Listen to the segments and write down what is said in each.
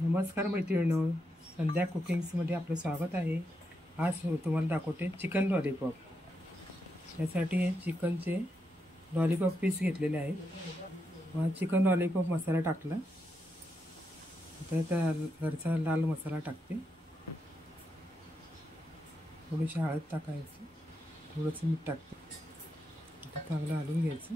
नमस्कार मैत्रिणींनो, संध्या कुकिंग्समध्ये आपलं स्वागत आहे। आज तुम्हाला दाखवते चिकन लॉलीपॉप। यासाठी हे चिकनचे लॉलीपॉप पीस घेतलेले आहेत। चिकन लॉलीपॉप मसाला टाकला, आता त्या घरचा लाल मसाला टाकते, थोडीशी हळद टाकायची, थोडंसं मीठ टाकते, आता चांगलं हलवून घ्यायचं।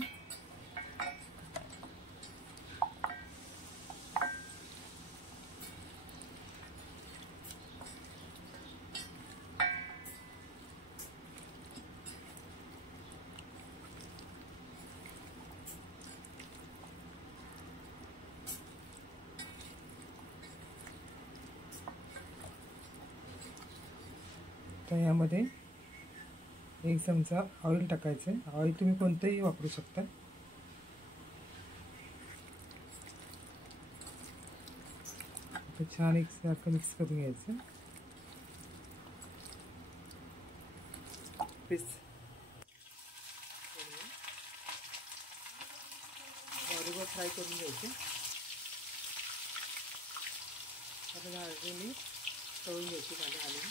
तर यामध्ये 1 चमचा ऑइल टाकायचं। ऑइल तुम्ही कोणतेही वापरू शकता। आता छान एकसारखं मिक्स करून घ्यायचं। पीस बरोबर फ्राय करून घ्यायचे। आता भाजून तळून घ्यायची पाणी घालून।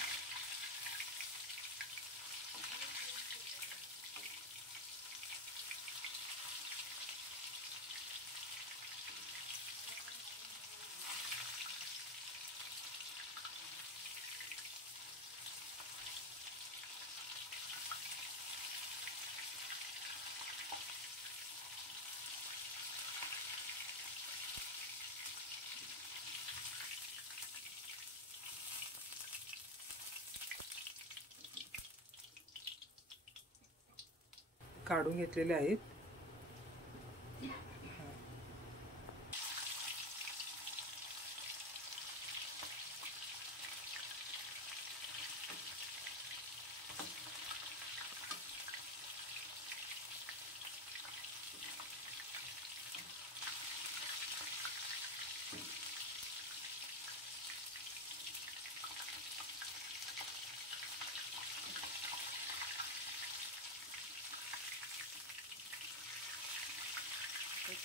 काढून घेतलेले आहेत।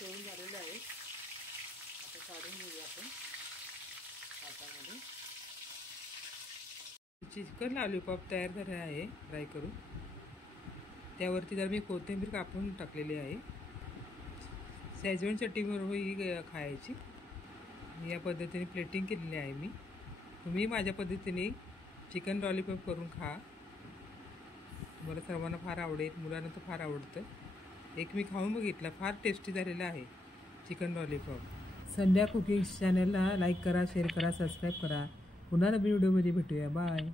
तळून झालेले आहेत, आता काढून घेऊया आपण हातामध्ये। चिकन लॉलीपॉप तयार झाले आहे फ्राय करून। त्यावरती जर मी कोथिंबीर कापून टाकलेली आहे। शेजवान चटणीबरोबर ही खायची। या पद्धतीने प्लेटिंग केलेली आहे मी। तुम्ही माझ्या पद्धतीने चिकन लॉलीपॉप करून खा, मला सर्वांना फार आवडेल, मुलांना तर फार आवडतं। एक मी खाऊन बघितला, फार टेस्टी झालेला आहे चिकन लॉलीपॉप। संध्या कुकिंग्स चॅनलला लाईक करा, शेअर करा, सबस्क्राईब करा। पुन्हा नवीन व्हिडिओमध्ये भेटूया। बाय।